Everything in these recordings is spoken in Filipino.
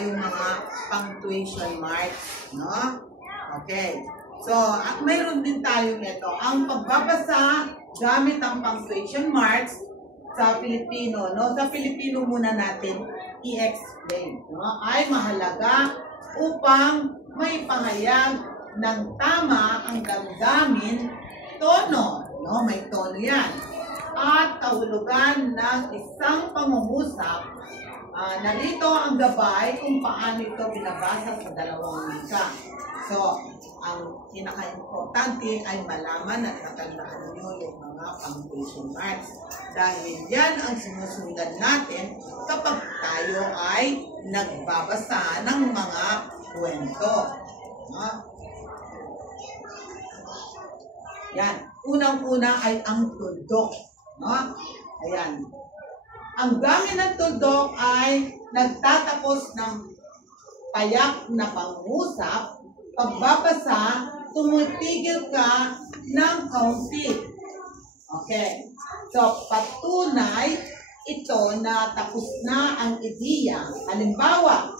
tayong mga punctuation marks, no? Okay. So, mayroon din tayo ito. Ang pagbabasa gamit ang punctuation marks sa Filipino, no? Sa Filipino muna natin i-explain, no? Ay mahalaga upang may pahayag ng tama ang damdamin, tono, no? May tono yan. At kahulugan ng isang pangungusap. Narito ang gabay kung paano ito binabasa sa dalawang wika. So, ang pinaka-importante ay malaman at natandaan nyo yung mga punctuation marks. Dahil yan ang sinusundan natin kapag tayo ay nagbabasa ng mga kwento. Yan. Unang-una ay ang tuldok. Ayan. Ang gamit ng tuldok ay nagtatapos ng payak na pangusap. Pagbabasa, tumutigil ka ng kaunti. Okay. So, patunay ito na tapos na ang ideya. Halimbawa,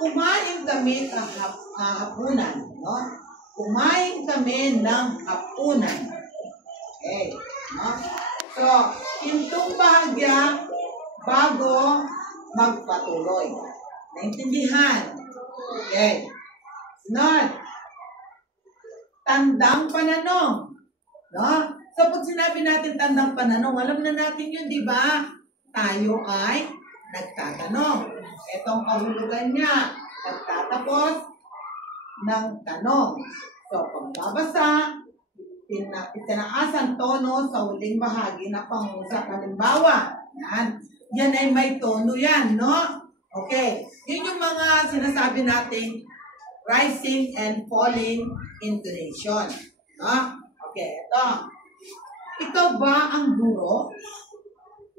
kumain kami ng hapunan. No? Kumain kami ng hapunan. Okay. No? So, itong bahagya bago magpatuloy. Naintindihan? Okay. Sunod. Tandang pananong. No? So, pag sinabi natin tandang pananong, alam na natin yun, di ba? Tayo ay nagtatanong. Itong kahulugan niya, nagtatapos ng tanong. So, pagbabasa, itinaasan tono sa huling bahagi na pangusap. Halimbawa, yan ay may tono yan, no? Okay. Yun yung mga sinasabi nating rising and falling intonation. No? Okay, ito. Ikaw ba ang guro?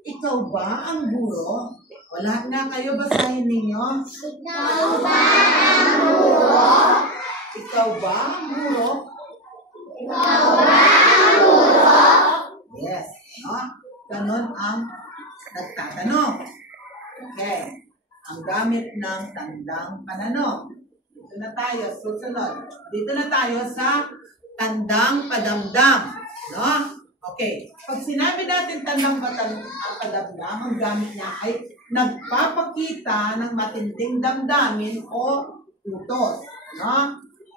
Ikaw ba ang guro? Wala nga kayo, basahin ninyo. Ikaw ba ang guro? Ikaw ba ang guro? Ikaw ba ang guro? Yes. No? Ganon ang nagtatanong. Okay. Ang gamit ng tandang pananong. Dito na tayo, susunod. Dito na tayo sa tandang padamdam. No? Okay. Pag sinabi natin tandang padamdam, ang gamit niya ay nagpapakita ng matinding damdamin o utos. No?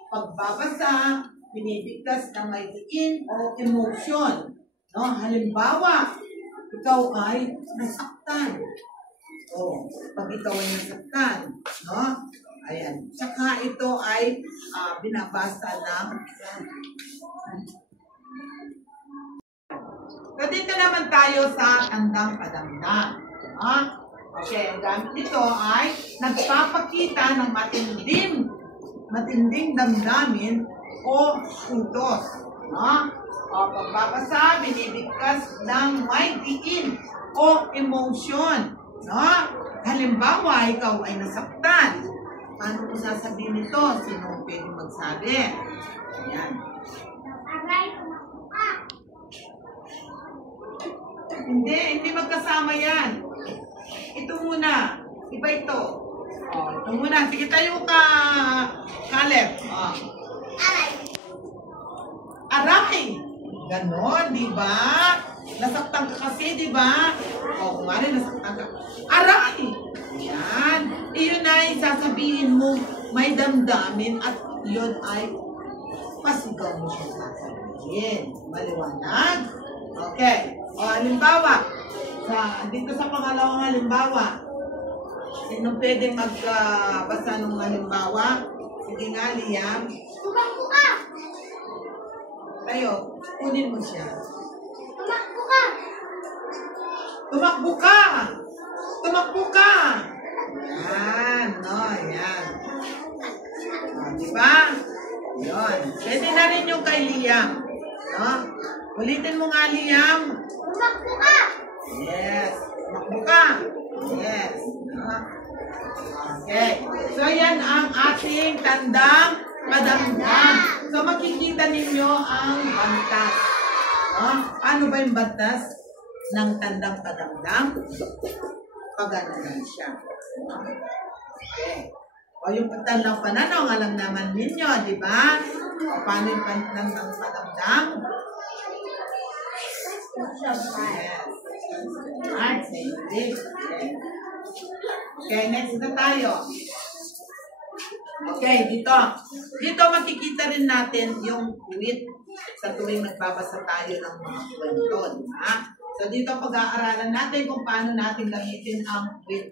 Pagbabasa, binibigkas ng may diin o emotion. No? Halimbawa, ikaw ay nasaktan. Pag ikaw ay nasaktan, no? Ayan. Tsaka ito ay binabasa ng So, dito naman tayo sa tandang padamdam. Okay, ang gamit nito ay nagpapakita ng matinding damdamin o utos. No? Pagbabasa, binibigkas ng may diin o emotion. No? Halimbawa, ikaw ay nasaktan. Paano ko sasabihin ito? Sino pwedeng magsabi? Ayan. Hindi magkasama yan. Ito muna. Iba ito. Ito muna. Sige tayo ka, Caleb. Aray. Aray! Ganon, di ba? Nasaktan ka kasi, di ba? Kumari, nasaktan ka. Aray! Yan. Iyon ay sasabihin mo, may damdamin at yun ay pasigaw mo siya sasabihin. Maliwanag? Okay. Halimbawa, dito sa pangalawang halimbawa, sino pwedeng magbasa ng halimbawa? Sige nga, Liam. Tumakbo ka! Tayo, kunin mo siya. Tumakbo ka! Tumakbo ka! Tumakbo ka! Yan, no, yan. Diba? Yun. Pwede na rin yung kay Liam. No? Ulitin mo nga, Liam. Tumakbo ka! Yes. Tumakbo ka. Yes. No? Okay. So, yan ang ating tandang padamdam. So, makikita ninyo ang bantas. No? Ano ba yung bantas ng tandang padamdam? Pagano lang siya. No? Okay. O yung pagtanaw pananaw, alam naman ninyo, di ba? O paano yung pananaw ng madamdam? Yes. Art, English. Okay, next na tayo. Okay, dito. Dito makikita rin natin yung wit sa tuwing nagbabasa tayo ng mga kwento, di ba? So dito pag-aaralan natin kung paano natin gamitin ang wit.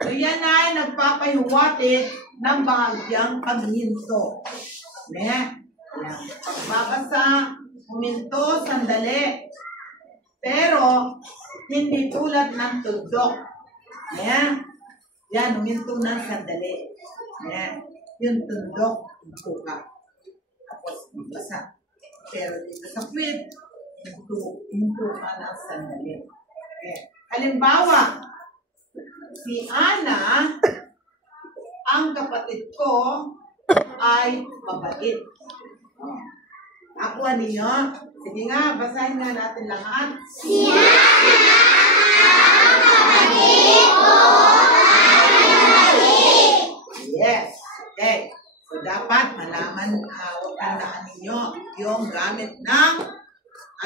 So yan ay nagpapahiwati ng bahagyang paghinto. Yan. Pagbabasa, huminto, sandali. Pero, hindi tulad ng tuldok. Yan. Yan, huminto ng sandali. Yan. Yung tuldok, huminto ka. Tapos, magbasa. Pero dito sa quit, huminto ka ng sandali. Okay. Halimbawa, si Ana, ang kapatid ko, ay mabait. Nakuha ninyo? Sige nga, basahin nga natin lahat. Si Ana, ang kapatid ko, ay mabait. Yes. Okay. So, dapat malaman, tandaan ninyo yung gamit ng,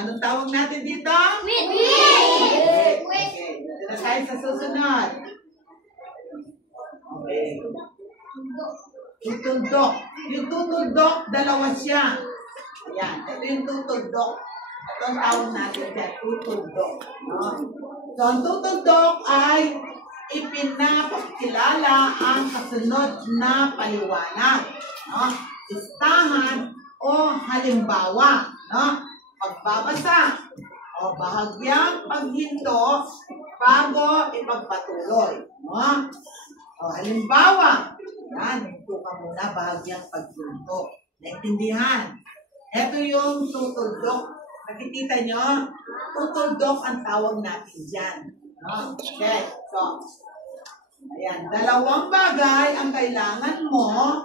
anong tawag natin dito? Wait. Okay. Dito na tayo sa susunod. Okay. Yung tuldok. Yung tutuldok, dalawa siya. Ayan. Ito yung tutuldok. Ito ang tawag natin dyan. Tutuldok. No? So, ang tutuldok ay ipinapakilala ang kasunod na paliwanag. No? Listahan o halimbawa. No? Pagbabasa o bahagyang paghinto bago ipagpatuloy. No? O, halimbawa, yan, hinto ka muna bahagyang paghinto. Naintindihan? Ito yung tutuldok. Nakikita nyo? Tutuldok ang tawag natin dyan. No? Okay, so, ayan, dalawang bagay ang kailangan mo,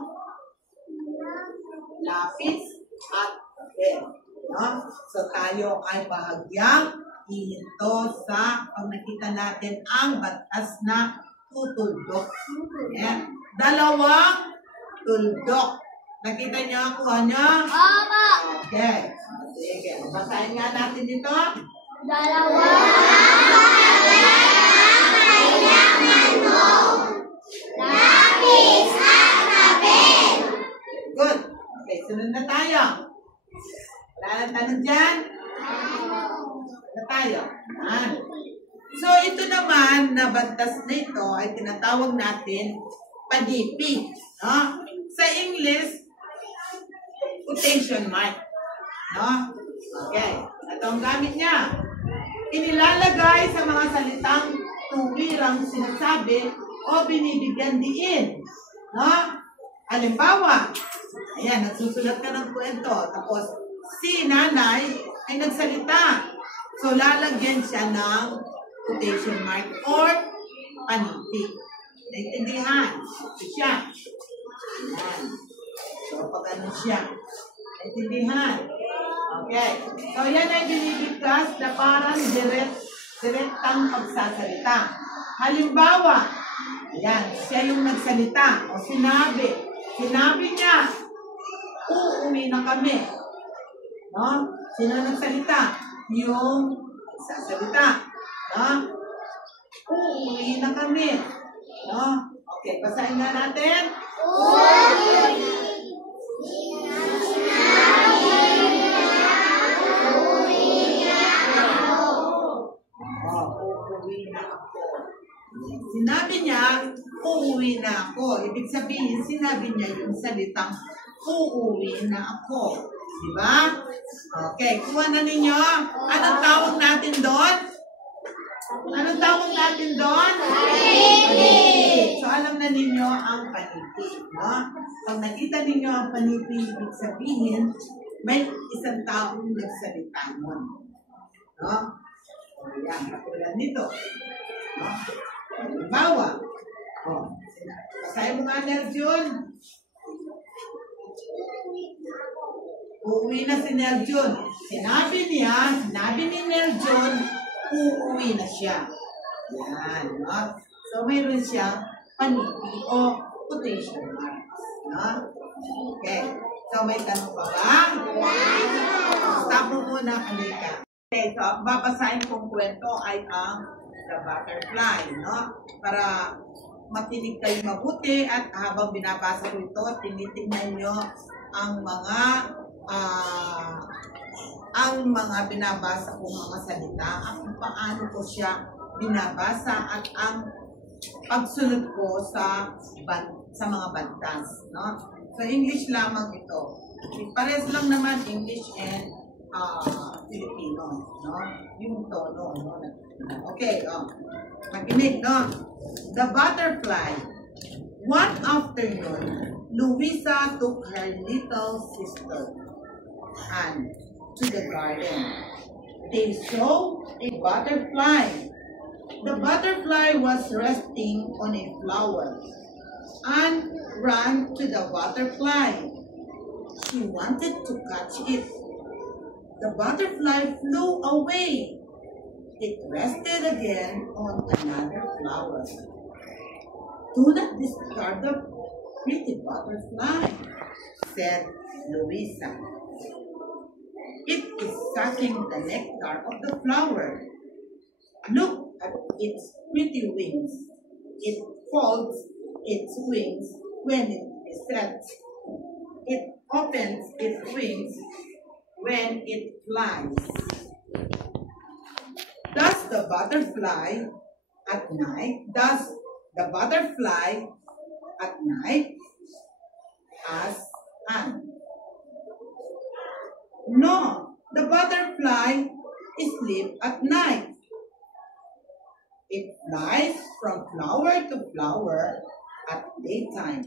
lapis at papel. No? So, tayo ay bahagyang ihinto sa pag nakita natin ang batas na tutuldok. Ayan. Dalawang tuldok. Nakita niyo ang kuha niyo? Opo. Okay. Sige. Basahin nga natin dito. Dalawa kailangan mo. Lapis at papel. Good. Okay, sunod na tayo. Wala nang tanong dyan? Na tayo. Yan. So, ito naman na batas na ito ay tinatawag natin padipi. No? Sa English, quotation mark. No? Okay. Ito ang gamit niya. Inilalagay sa mga salitang tuwirang sinasabi o binibigyan diin. No? Halimbawa, ayan, nagsusulat ka ng kwento. Tapos, si nanay ay nagsalita. So, lalagyan siya ng quotation mark or paniti. Naintindihan? Siya. Ayan. So, pag ano siya. Naintindihan? Okay. So, yan ay binibigkas na parang direktang pagsasalita. Halimbawa, ayan, siya yung nagsalita o sinabi. Sinabi niya, uuwi na kami. No? Sino nagsalita? Yung nagsasalita. No? Uuwi na kami. No? Okay, basahin nga natin. Uuwi na ako. Sinabi niya, uuwi na ako. Ibig sabihin, sinabi niya yung salitang uuwi na ako. Diba? Okay, kuha na ninyo. Anong tawag natin doon? Anong tawag natin doon? Paniti. So, alam na ninyo ang paniti. No? Pag nakita ninyo ang paniti, ibig sabihin, may isang taong nagsalita mo. No? Ayan, katulad nito. No? Halimbawa. Basahin mo nga, Nerjun. Uuwi na si Nerjun. Sinabi ni Nerjun, uuwi na siya. Yan, no? So, mayroon siya paniti o quotation marks. No? Okay. So, may tanong pa ba? Stop mo muna, Alika. Okay, so, babasahin kong kwento ay ang The Butterfly, no? Para makinig kayo mabuti at habang binabasa ko ito, tinitingnan nyo ang mga binabasa kong mga salita, ang paano ko siya binabasa at ang pagsunod ko sa mga bantas, no? So, English lamang ito. Pares lang naman English and Filipino, no? Yung tono, no? Okay, makinig, no? The Butterfly. One afternoon, Luisa took her little sister, Anne, to the garden. They saw a butterfly. The butterfly was resting on a flower. Anne ran to the butterfly. She wanted to catch it. The butterfly flew away. It rested again on another flower. Do not discard the pretty butterfly, said Luisa. It is sucking the nectar of the flower. Look at its pretty wings. It folds its wings when it is set. It opens its wings when it flies. Does the butterfly at night? Asked Anne. No, the butterfly sleeps at night. It flies from flower to flower at daytime.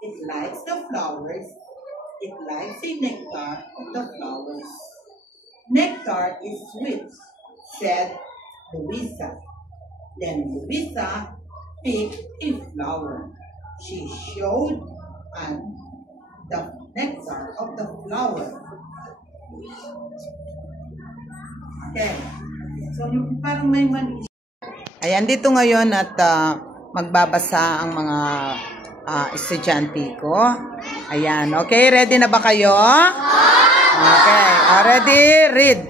It likes the flowers. It likes the nectar of the flowers. Nectar is sweet, said Luisa. Then Luisa picked a flower. She showed Anne the nectar of the flower. Okay. So, parang may mali. Ayan, dito ngayon at magbabasa ang mga estudyante ko. Ayan, okay, ready na ba kayo? Okay, ready? Read.